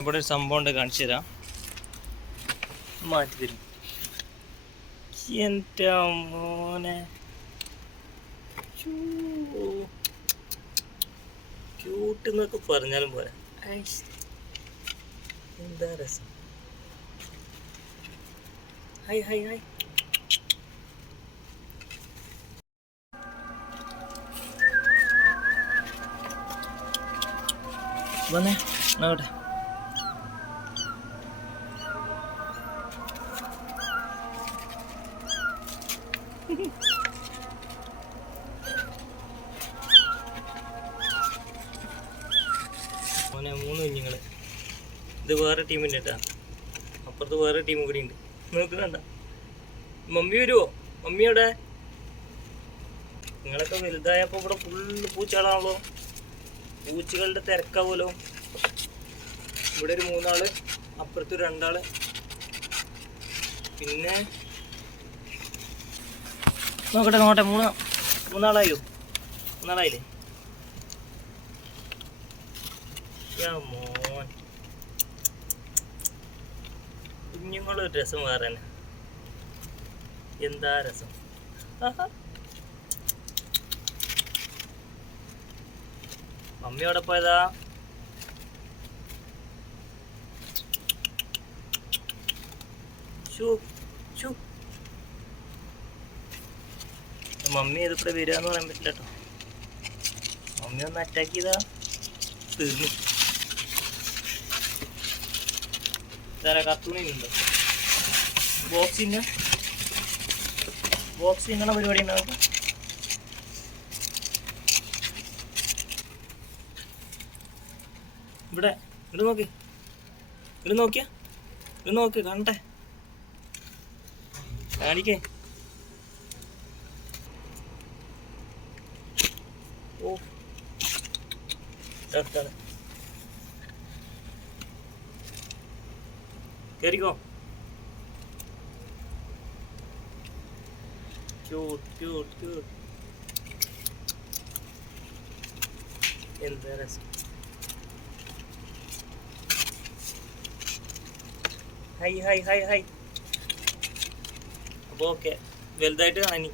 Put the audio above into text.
ഇവിടെ ഒരു സംഭവം ഉണ്ട് കാണിച്ചു തരാം. മാറ്റി തരും. എന്റെ മോനെ. ക്യൂട്ട് എന്നൊക്കെ പറഞ്ഞാലും പോരാ. എന്താ രസം? ഹൈ ഹൈ ഹൈ വന്നേ നോക്കട്ടെ മോനെ മൂന്ന് കുഞ്ഞുങ്ങൾ ഇത് വേറെ ടീമിന്റെ കേട്ടാ അപ്പുറത്ത് വേറെ ടീം കൂടി ഉണ്ട്. നോക്കുന്നുണ്ട മമ്മി വരുമോ മമ്മിയോടെ നിങ്ങളൊക്കെ വലുതായപ്പോൾ ഇവിടെ ഫുള്ള് പൂച്ചകളാണല്ലോ. പൂച്ചകളുടെ തിരക്കാവുമല്ലോ ഇവിടെ ഒരു മൂന്നാൾ അപ്പുറത്ത് രണ്ടാൾ. പിന്നെ നോക്കട്ടെ നോക്കട്ടെ മൂന്ന് മൂന്നാളായോ? മൂന്നാളായില്ലേ? മോൻ. കുഞ്ഞുങ്ങളൊരു രസം വേറെ തന്നെ. എന്താ രസം. മമ്മി എവിടെ പോയതാ? ചൂ ഷൂ മമ്മി ഇതിപ്പോ വരിക എന്ന് പറയാൻ പറ്റില്ല കേട്ടോ മമ്മി ഒന്ന് അറ്റാക്ക് ചെയ്താ തീർന്നു. ഇതാരാ കത്തുണിയുണ്ടോ ബോക്സിന് ബോക്സ് ഇങ്ങനെ പരിപാടി ഉണ്ടാവും ഇവിടെ ഇവിടെ നോക്കി. ഇവിടെ നോക്കിയാ? ഇവിടെ നോക്ക് കണ്ടേ കാണിക്കേ. ഓ കേറിക്കോ. ക്യൂട്ട് ക്യൂട്ട് ക്യൂട്ട് എന്താ രസം. ഹൈ ഹൈ ഹൈ ഹൈ അപ്പോൾ ഓക്കെ വലുതായിട്ട് കാണി